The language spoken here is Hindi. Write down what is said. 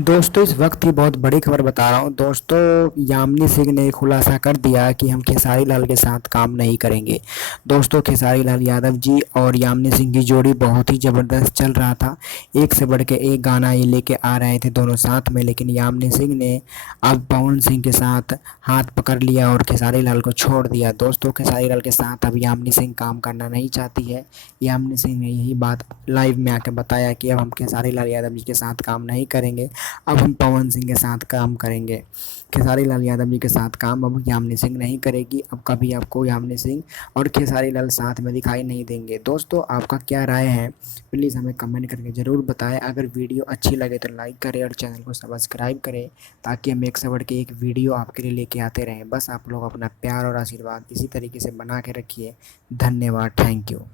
दोस्तों इस वक्त की बहुत बड़ी खबर बता रहा हूँ। दोस्तों यामिनी सिंह ने खुलासा कर दिया कि हम खेसारी लाल के साथ काम नहीं करेंगे। दोस्तों खेसारी लाल यादव जी और यामिनी सिंह की जोड़ी बहुत ही ज़बरदस्त चल रहा था। एक से बढ़ के एक गाना ये लेके आ रहे थे दोनों साथ में, लेकिन यामिनी सिंह ने अब पवन सिंह के साथ हाथ पकड़ लिया और खेसारी लाल को छोड़ दिया। दोस्तों खेसारी लाल के साथ अब यामिनी सिंह काम करना नहीं चाहती है। यामिनी सिंह ने यही बात लाइव में आकर बताया कि अब हम खेसारी लाल यादव जी के साथ काम नहीं करेंगे, अब हम पवन सिंह के साथ काम करेंगे। खेसारी लाल यादव जी के साथ काम अब यामिनी सिंह नहीं करेगी। अब कभी आपको यामिनी सिंह और खेसारी लाल साथ में दिखाई नहीं देंगे। दोस्तों आपका क्या राय है, प्लीज़ हमें कमेंट करके ज़रूर बताएं। अगर वीडियो अच्छी लगे तो लाइक करें और चैनल को सब्सक्राइब करें, ताकि हम एक से बढ़ के एक वीडियो आपके लिए लेके आते रहें। बस आप लोग अपना प्यार और आशीर्वाद इसी तरीके से बना के रखिए। धन्यवाद, थैंक यू।